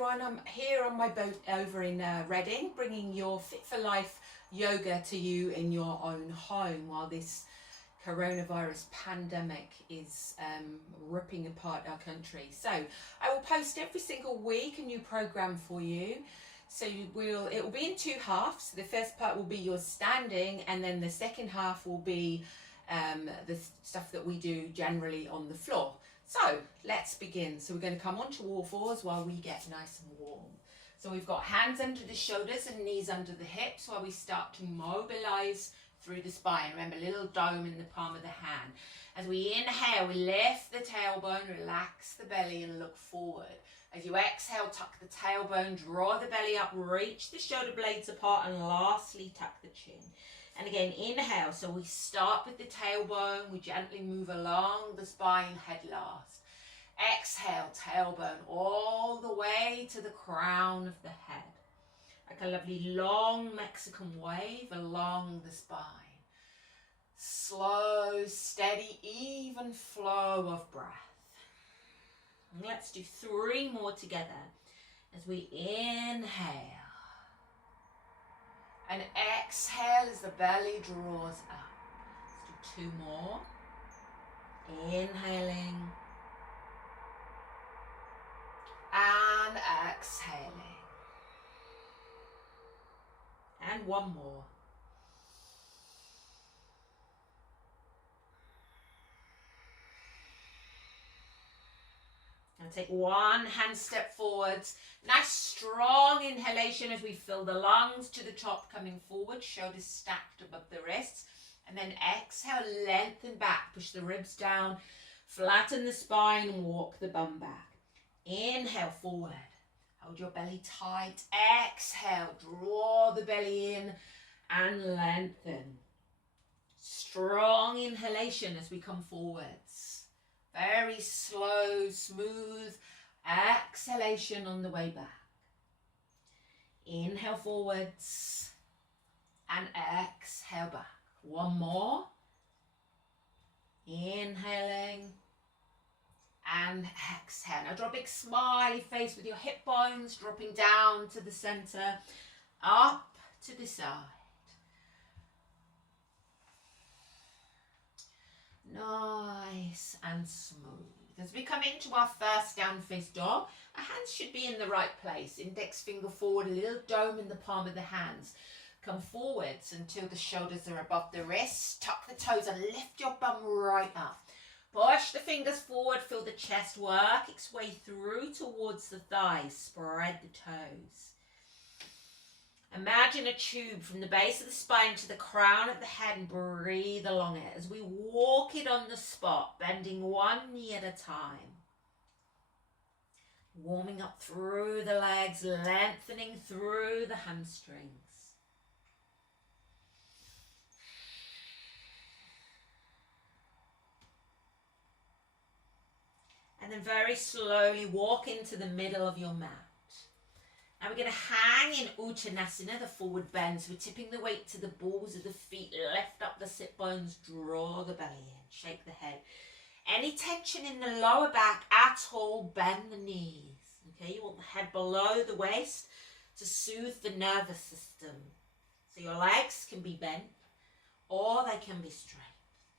everyone, I'm here on my boat over in Reading, bringing your Fit for Life yoga to you in your own home while this coronavirus pandemic is ripping apart our country. So I will post every single week a new program for you. So it will be in two halves. The first part will be your standing, and then the second half will be the stuff that we do generally on the floor. So let's begin. So we're going to come onto all fours while we get nice and warm. So we've got hands under the shoulders and knees under the hips while we start to mobilize through the spine. Remember, little dome in the palm of the hand. As we inhale, we lift the tailbone, relax the belly and look forward. As you exhale, tuck the tailbone, draw the belly up, reach the shoulder blades apart, and lastly, tuck the chin. And again, inhale, so we start with the tailbone, we gently move along the spine, head last. Exhale, tailbone all the way to the crown of the head. Like a lovely long Mexican wave along the spine. Slow, steady, even flow of breath. And let's do 3 more together as we inhale. And exhale as the belly draws up. Let's do 2 more. Inhaling. And exhaling. And 1 more. And take 1 hand step forwards. Nice strong inhalation as we fill the lungs to the top, coming forward, shoulders stacked above the wrists. And then exhale, lengthen back, push the ribs down, flatten the spine, and walk the bum back. Inhale forward, hold your belly tight. Exhale, draw the belly in and lengthen. Strong inhalation as we come forwards. Very slow, smooth exhalation on the way back. Inhale forwards and exhale back. 1 more. Inhaling and exhale. Now draw a big smiley face with your hip bones dropping down to the center, up to the side. Nice and smooth. As we come into our first down face dog, our hands should be in the right place. Index finger forward, a little dome in the palm of the hands. Come forwards until the shoulders are above the wrists. Tuck the toes and lift your bum right up. Push the fingers forward, feel the chest work its way through towards the thighs. Spread the toes. Imagine a tube from the base of the spine to the crown of the head and breathe along it as we walk it on the spot, bending 1 knee at a time. Warming up through the legs, lengthening through the hamstrings. And then very slowly walk into the middle of your mat. Now we're going to hang in Uttanasana, the forward bend. So we're tipping the weight to the balls of the feet. Lift up the sit bones, draw the belly in, shake the head. Any tension in the lower back at all, bend the knees. Okay, you want the head below the waist to soothe the nervous system. So your legs can be bent or they can be straight.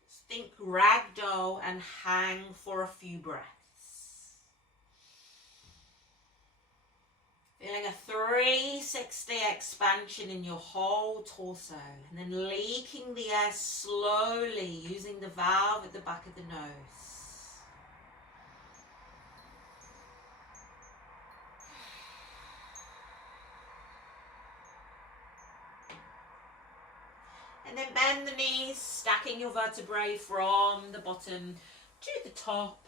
Just think ragdoll and hang for a few breaths. Feeling a 360 expansion in your whole torso, and then leaking the air slowly using the valve at the back of the nose. And then bend the knees, stacking your vertebrae from the bottom to the top.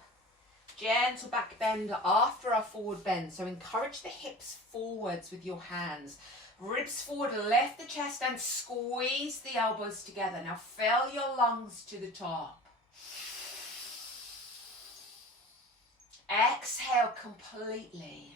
Gentle back bend after our forward bend. So encourage the hips forwards with your hands. Ribs forward, lift the chest and squeeze the elbows together. Now fill your lungs to the top. Exhale completely.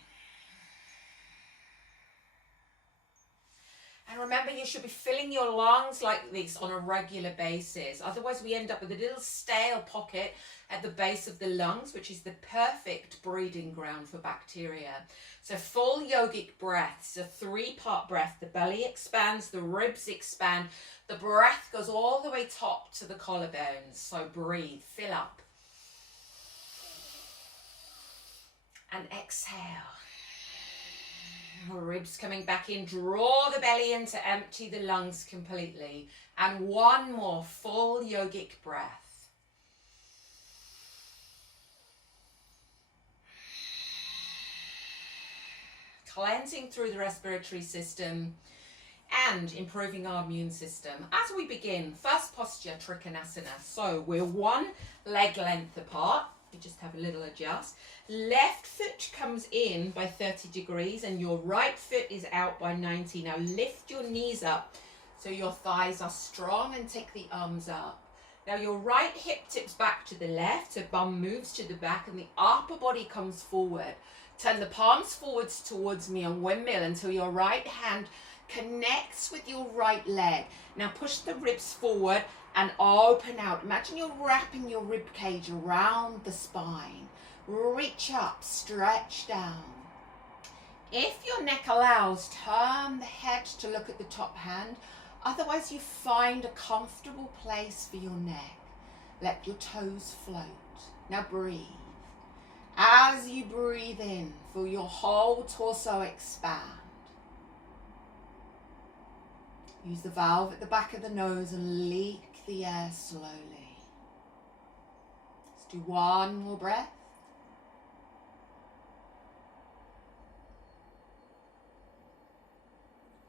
And remember, you should be filling your lungs like this on a regular basis. Otherwise, we end up with a little stale pocket at the base of the lungs, which is the perfect breeding ground for bacteria. So full yogic breaths, a 3-part breath. The belly expands, the ribs expand. The breath goes all the way top to the collarbones. So breathe, fill up. And exhale. Ribs coming back in, draw the belly in to empty the lungs completely. And one more full yogic breath. Cleansing through the respiratory system and improving our immune system. As we begin, first posture, Trikonasana. So we're one leg length apart. You just have a little adjust. Left foot comes in by 30 degrees and your right foot is out by 90. Now lift your knees up so your thighs are strong and take the arms up. Now your right hip tips back to the left, so bum moves to the back and the upper body comes forward. Turn the palms forwards towards me and windmill until your right hand connects with your right leg. Now push the ribs forward and open out. Imagine you're wrapping your rib cage around the spine. Reach up, stretch down. If your neck allows, turn the head to look at the top hand. Otherwise, you find a comfortable place for your neck. Let your toes float. Now breathe. As you breathe in, feel your whole torso expand. Use the valve at the back of the nose and leak the air slowly. Let's do one more breath.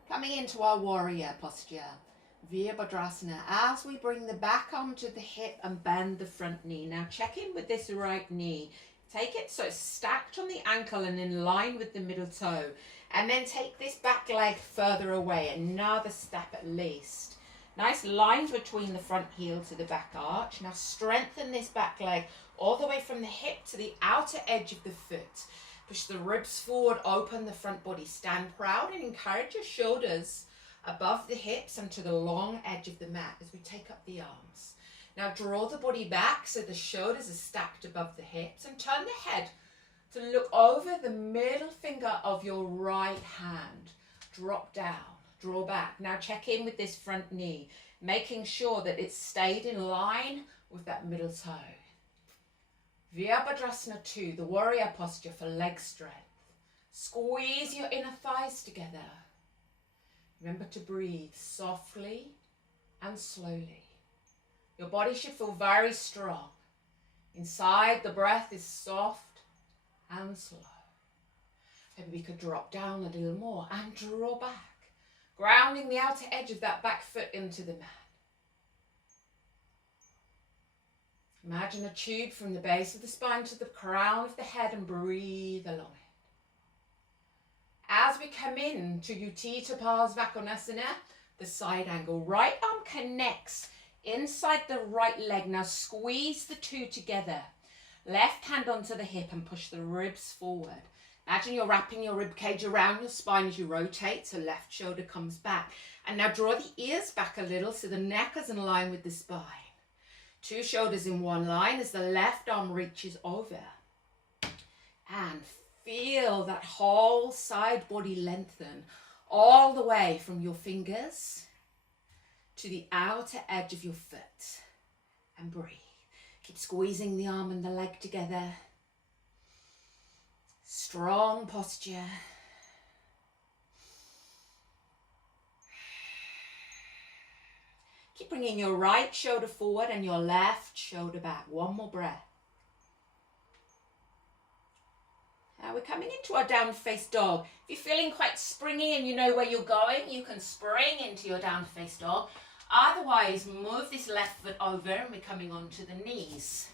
Coming into our warrior posture, Virabhadrasana, as we bring the back arm to the hip and bend the front knee. Now check in with this right knee. Take it so it's stacked on the ankle and in line with the middle toe. And then take this back leg further away, another step at least. Nice line between the front heel to the back arch. Now strengthen this back leg all the way from the hip to the outer edge of the foot. Push the ribs forward, open the front body. Stand proud and encourage your shoulders above the hips and to the long edge of the mat as we take up the arms. Now draw the body back so the shoulders are stacked above the hips and turn the head to look over the middle finger of your right hand. Drop down, draw back. Now check in with this front knee, making sure that it's stayed in line with that middle toe. Virabhadrasana 2, the warrior posture for leg strength. Squeeze your inner thighs together. Remember to breathe softly and slowly. Your body should feel very strong. Inside, the breath is soft and slow. Maybe we could drop down a little more and draw back, grounding the outer edge of that back foot into the mat. Imagine a tube from the base of the spine to the crown of the head and breathe along it. As we come in to Utthita Parsvakonasana, the side angle, right arm connects inside the right leg. Now squeeze the two together. Left hand onto the hip and push the ribs forward. Imagine you're wrapping your rib cage around your spine as you rotate, so left shoulder comes back. And now draw the ears back a little so the neck is in line with the spine. Two shoulders in one line as the left arm reaches over. And feel that whole side body lengthen all the way from your fingers to the outer edge of your foot. And breathe. Keep squeezing the arm and the leg together. Strong posture. Keep bringing your right shoulder forward and your left shoulder back. One more breath. Now we're coming into our down face dog. If you're feeling quite springy and you know where you're going, you can spring into your down face dog. Otherwise, move this left foot over and we're coming onto the knees.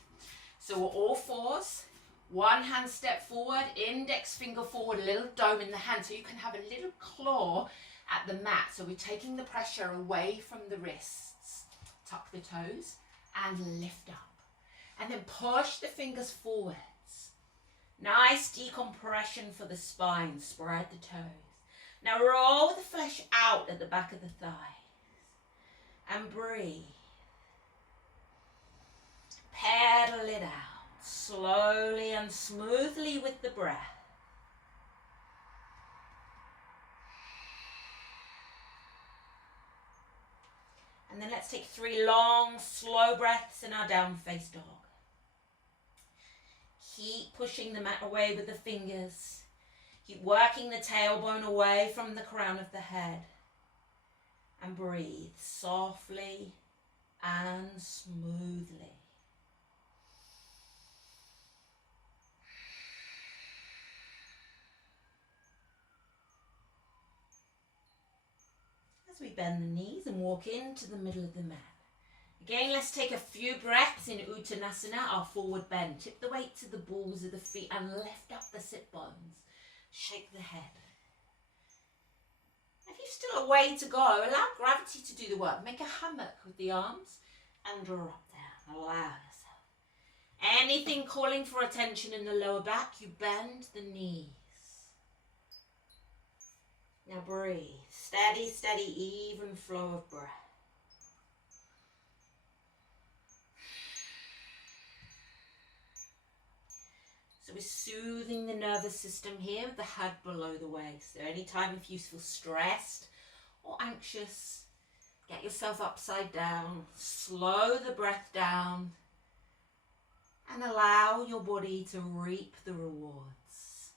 So we're all fours. One hand step forward, index finger forward, a little dome in the hand so you can have a little claw at the mat. So we're taking the pressure away from the wrists. Tuck the toes and lift up. And then push the fingers forwards. Nice decompression for the spine. Spread the toes. Now roll the flesh out at the back of the thighs and breathe. Pedal it out slowly and smoothly with the breath. And then let's take 3 long, slow breaths in our down face dog. Keep pushing the mat away with the fingers. Keep working the tailbone away from the crown of the head. And breathe softly and smoothly. As we bend the knees and walk into the middle of the mat. Again, let's take a few breaths in Uttanasana, our forward bend. Tip the weight to the balls of the feet and lift up the sit bones. Shake the head. If you've still a way to go, allow gravity to do the work. Make a hammock with the arms and drop down. Allow yourself. Anything calling for attention in the lower back, you bend the knees. Now breathe. Steady, steady, even flow of breath. So we're soothing the nervous system here with the head below the waist. So anytime if you feel stressed or anxious, get yourself upside down, slow the breath down, and allow your body to reap the rewards.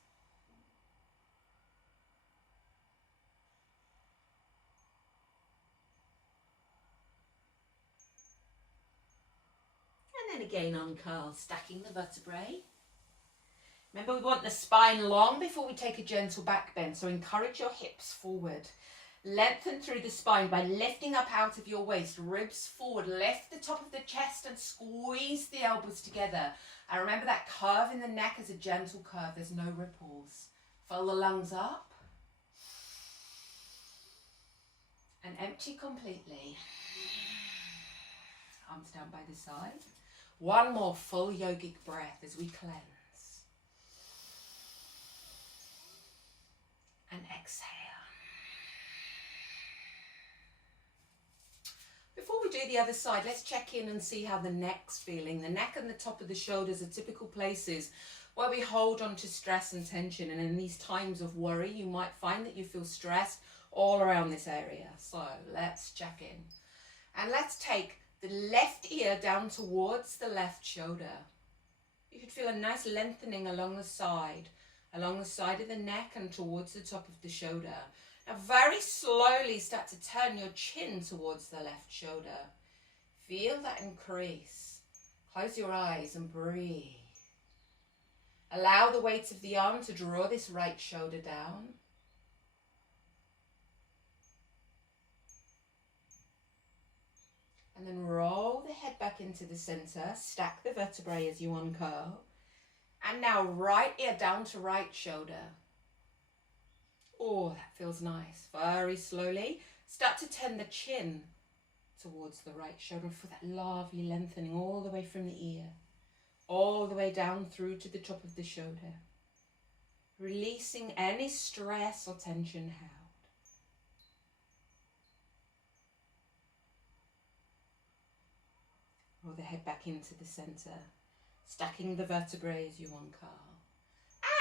And then again uncurl, stacking the vertebrae. Remember, we want the spine long before we take a gentle back bend, so encourage your hips forward. Lengthen through the spine by lifting up out of your waist, ribs forward, lift the top of the chest and squeeze the elbows together. And remember that curve in the neck is a gentle curve, there's no ripples. Fill the lungs up and empty completely. Arms down by the side. One more full yogic breath as we cleanse. And exhale. Before we do the other side, let's check in and see how the neck's feeling. The neck and the top of the shoulders are typical places where we hold on to stress and tension. And in these times of worry, you might find that you feel stressed all around this area. So let's check in. And let's take the left ear down towards the left shoulder. You should feel a nice lengthening along the side of the neck and towards the top of the shoulder. Now very slowly start to turn your chin towards the left shoulder. Feel that increase. Close your eyes and breathe. Allow the weight of the arm to draw this right shoulder down. And then roll the head back into the center. Stack the vertebrae as you uncurl. And now right ear down to right shoulder. Oh, that feels nice. Very slowly, start to turn the chin towards the right shoulder for that lovely lengthening all the way from the ear, all the way down through to the top of the shoulder. Releasing any stress or tension held. Roll the head back into the center. Stacking the vertebrae as you uncurl.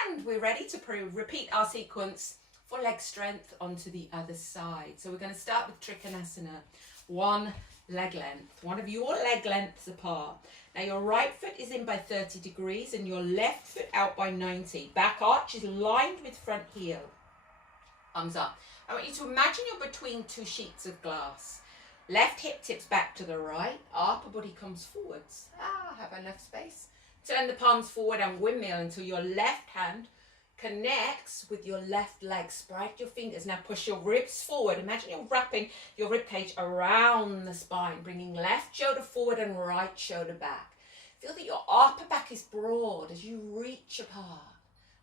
And we're ready to repeat our sequence for leg strength onto the other side. So we're going to start with Trikonasana. One leg length, one of your leg lengths apart. Now your right foot is in by 30 degrees and your left foot out by 90. Back arch is lined with front heel. Arms up. I want you to imagine you're between 2 sheets of glass. Left hip tips back to the right, upper body comes forwards. Have enough space. Turn the palms forward and windmill until your left hand connects with your left leg. Spread your fingers. Now push your ribs forward. Imagine you're wrapping your rib cage around the spine, bringing left shoulder forward and right shoulder back. Feel that your upper back is broad as you reach apart.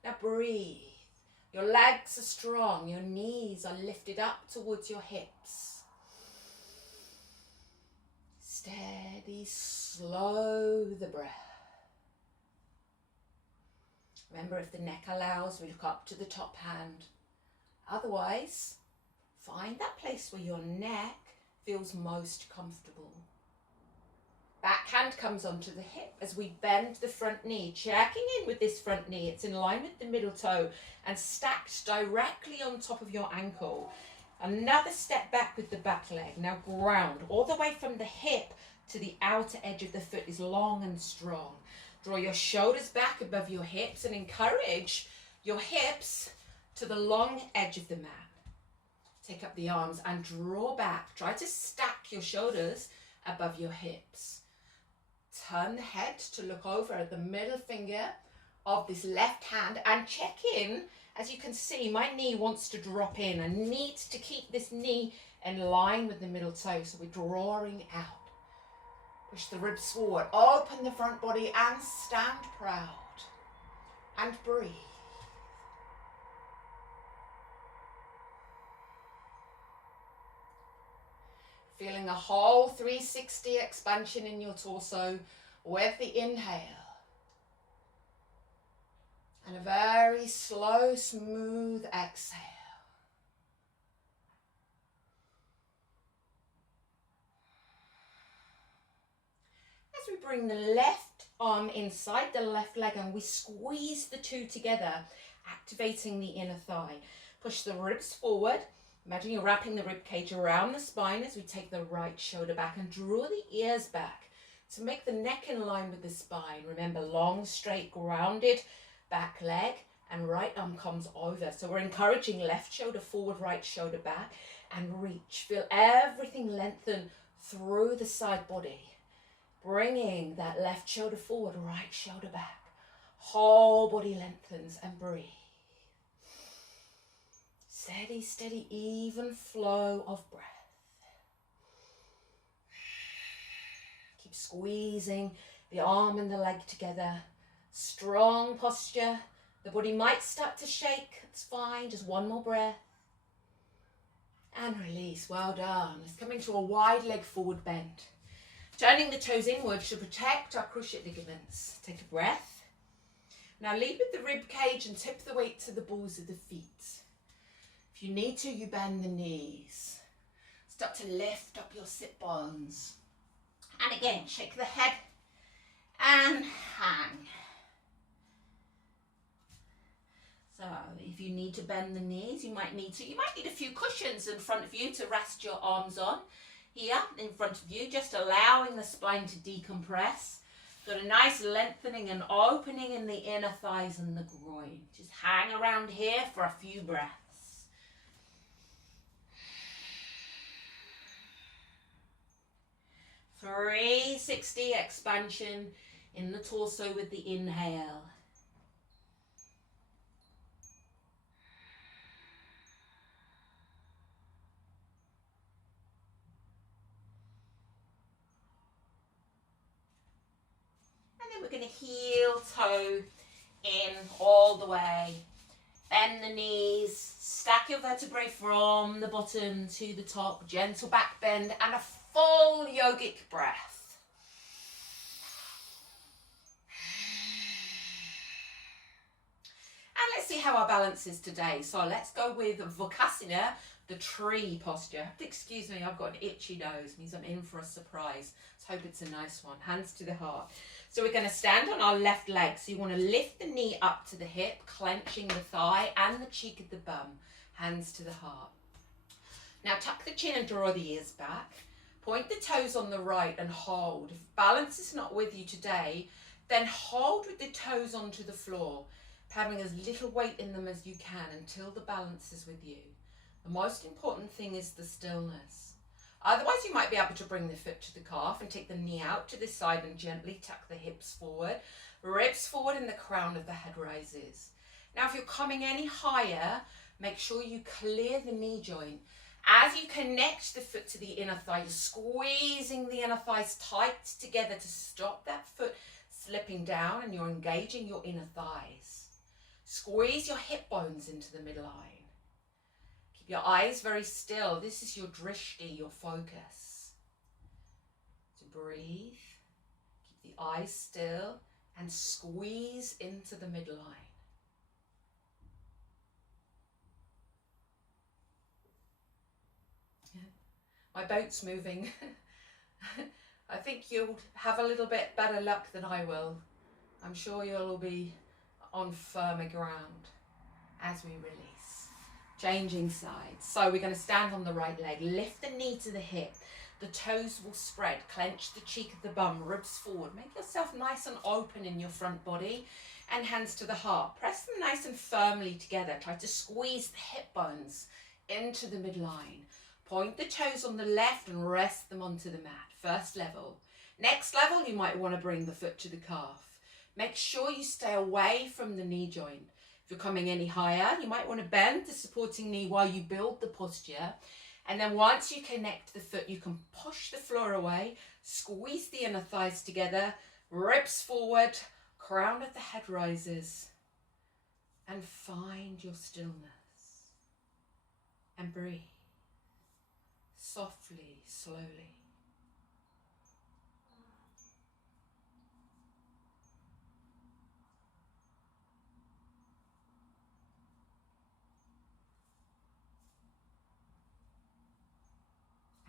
Now breathe. Your legs are strong. Your knees are lifted up towards your hips. Steady, slow the breath. Remember, if the neck allows, we look up to the top hand. Otherwise, find that place where your neck feels most comfortable. Back hand comes onto the hip as we bend the front knee, checking in with this front knee. It's in line with the middle toe and stacked directly on top of your ankle. Another step back with the back leg. Now ground all the way from the hip to the outer edge of the foot is long and strong. Draw your shoulders back above your hips and encourage your hips to the long edge of the mat. Take up the arms and draw back. Try to stack your shoulders above your hips. Turn the head to look over at the middle finger of this left hand and check in. As you can see, my knee wants to drop in. I need to keep this knee in line with the middle toe, so we're drawing out. Push the ribs forward, open the front body and stand proud. And breathe. Feeling a whole 360 expansion in your torso with the inhale. And a very slow, smooth exhale. As we bring the left arm inside the left leg and we squeeze the two together, activating the inner thigh. Push the ribs forward. Imagine you're wrapping the rib cage around the spine as we take the right shoulder back and draw the ears back to make the neck in line with the spine. Remember, long, straight, grounded back leg and right arm comes over. So we're encouraging left shoulder forward, right shoulder back and reach. Feel everything lengthen through the side body. Bringing that left shoulder forward, right shoulder back. Whole body lengthens and breathe. Steady, steady, even flow of breath. Keep squeezing the arm and the leg together. Strong posture. The body might start to shake. It's fine. Just one more breath. And release. Well done. Let's come into a wide leg forward bend. Turning the toes inwards to protect our cruciate ligaments. Take a breath. Now lead with the rib cage and tip the weight to the balls of the feet. If you need to, you bend the knees. Start to lift up your sit bones. And again, shake the head and hang. So if you need to bend the knees, you might need a few cushions in front of you to rest your arms on. Here in front of you, just allowing the spine to decompress. Got a nice lengthening and opening in the inner thighs and the groin. Just hang around here for a few breaths. 360 expansion in the torso with the inhale. And then we're going to heel toe in all the way. Bend the knees, stack your vertebrae from the bottom to the top, gentle back bend and a full yogic breath. And let's see how our balance is today. So let's go with Vukkasana, the tree posture. Excuse me, I've got an itchy nose, means I'm in for a surprise. Let's hope it's a nice one. Hands to the heart. So we're going to stand on our left leg. So you want to lift the knee up to the hip, clenching the thigh and the cheek of the bum. Hands to the heart. Now tuck the chin and draw the ears back. Point the toes on the right and hold. If balance is not with you today, then hold with the toes onto the floor, having as little weight in them as you can until the balance is with you. The most important thing is the stillness. Otherwise, you might be able to bring the foot to the calf and take the knee out to the side and gently tuck the hips forward. Ribs forward and the crown of the head rises. Now, if you're coming any higher, make sure you clear the knee joint. As you connect the foot to the inner thigh, you're squeezing the inner thighs tight together to stop that foot slipping down, and you're engaging your inner thighs. Squeeze your hip bones into the midline. Keep your eyes very still. This is your drishti, your focus. To breathe, keep the eyes still and squeeze into the midline. My boat's moving. I think you'll have a little bit better luck than I will. I'm sure you'll all be on firmer ground as we release. Changing sides. So we're going to stand on the right leg, lift the knee to the hip. The toes will spread, clench the cheek of the bum, ribs forward. Make yourself nice and open in your front body, and hands to the heart. Press them nice and firmly together. Try to squeeze the hip bones into the midline. Point the toes on the left and rest them onto the mat. First level. Next level, you might want to bring the foot to the calf. Make sure you stay away from the knee joint. If you're coming any higher, you might want to bend the supporting knee while you build the posture. And then once you connect the foot, you can push the floor away, squeeze the inner thighs together, ribs forward, crown of the head rises, and find your stillness. And breathe. Softly, slowly.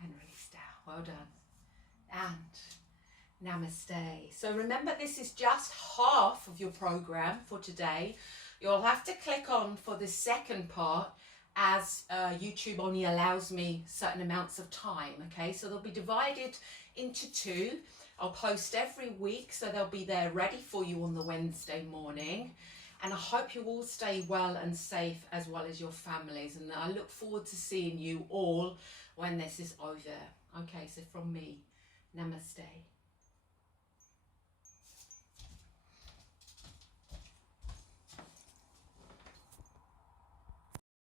And release down. Well done. And namaste. So remember, this is just half of your program for today. You'll have to click on for the second part, as YouTube only allows me certain amounts of time. Okay, so they'll be divided into two. I'll post every week, so they'll be there ready for you on the Wednesday morning. And I hope you all stay well and safe, as well as your families. And I look forward to seeing you all when this is over. Okay, so from me, namaste.